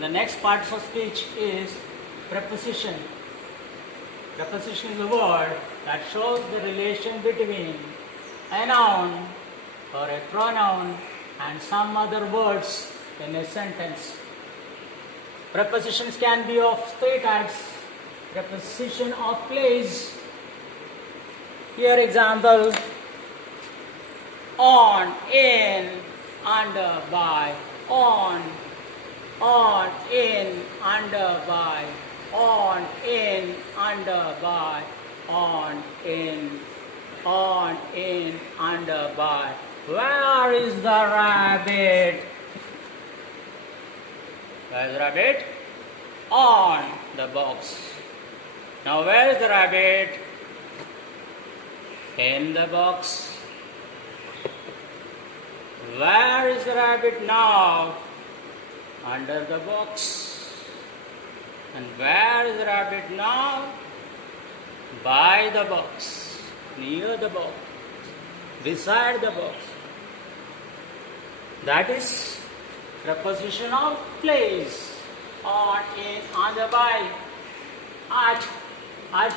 The next part of speech is preposition. Preposition is a word that shows the relation between a noun or a pronoun and some other words in a sentence. Prepositions can be of three types. Preposition of place. Here example: on, in, under, by, on, in, under, by, on, in, under, by, on, in, under, by. Where is the rabbit? Where is the rabbit? On the box. Now where is the rabbit? In the box. Where is the rabbit now? Under the box. And where is the rabbit now? By the box. Near the box. Beside the box. That is preposition of place. On, in, under, by, at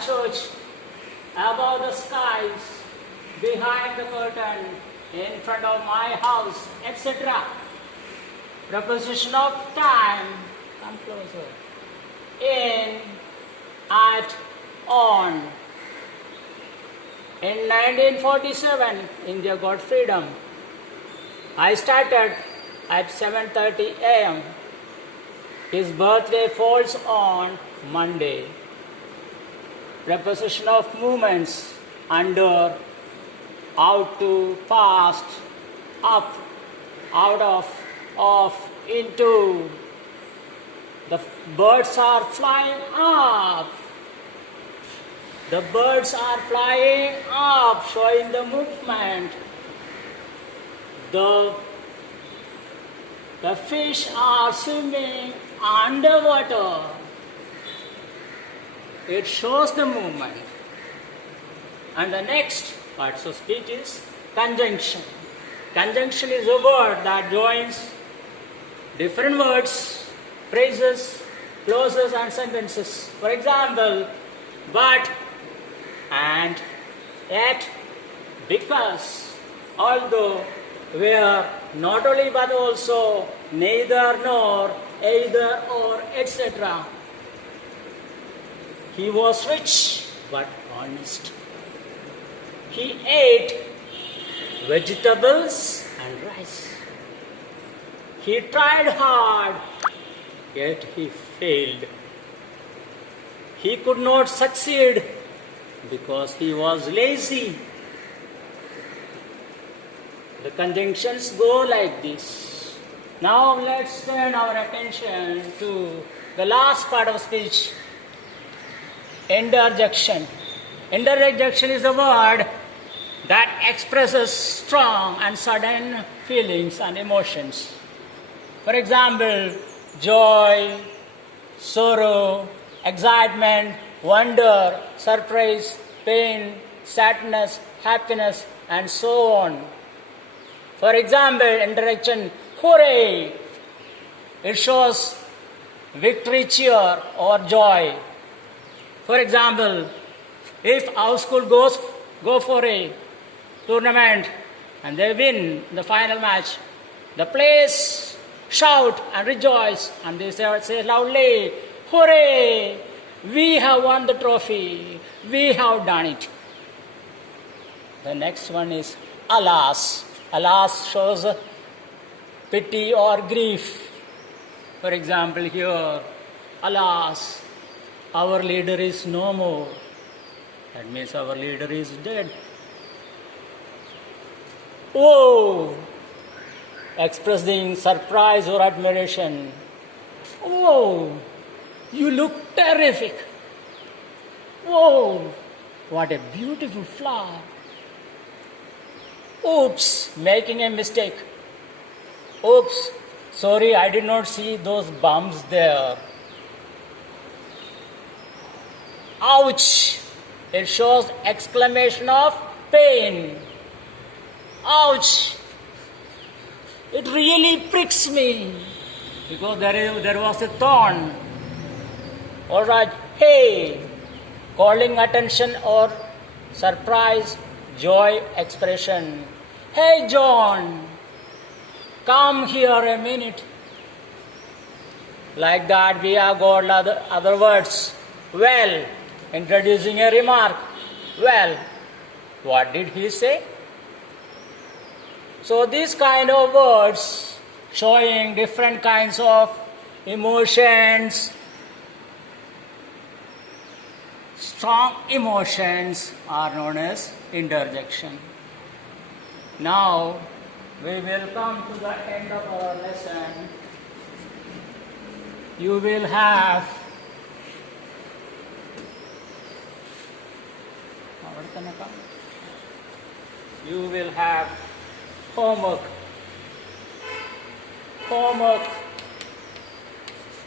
church, above the skies, behind the curtain, in front of my house, etc. Preposition of time, come closer. In, at, on. In 1947, India got freedom. I started at 7:30 a.m. His birthday falls on Monday. Preposition of movements: under, out to, past, up, out of, off, into. The birds are flying up. The birds are flying up, showing the movement. The fish are swimming underwater. It shows the movement. And the next part of speech is conjunction. Conjunction is a word that joins different words, phrases, clauses and sentences. For example, but, and, yet, because, although, where, not only but also, neither nor, either or, etc. He was rich but honest. He ate vegetables and rice. He tried hard, yet he failed. He could not succeed because he was lazy. The conjunctions go like this. Now let's turn our attention to the last part of speech, interjection. Interjection is a word that expresses strong and sudden feelings and emotions. For example, joy, sorrow, excitement, wonder, surprise, pain, sadness, happiness, and so on. For example, interjection: hooray! It shows victory, cheer, or joy. For example, if our school go for a tournament and they win the final match, the players shout and rejoice and they say loudly, hooray! We have won the trophy. We have done it. The next one is alas. Alas shows pity or grief. For example, here, alas, our leader is no more. That means our leader is dead. Oh, expressing surprise or admiration. Oh, you look terrific. Oh, what a beautiful flower. Oops, making a mistake. Oops, sorry, I did not see those bumps there. Ouch, it shows exclamation of pain. Ouch, it really pricks me. because there was a thorn. All right, hey, calling attention or surprise, joy expression. Hey, John, come here a minute. Like that, we have got other words. Well, introducing a remark. Well, what did he say? So these kind of words showing different kinds of emotions, strong emotions are known as interjection. Now we will come to the end of our lesson. You will have homework.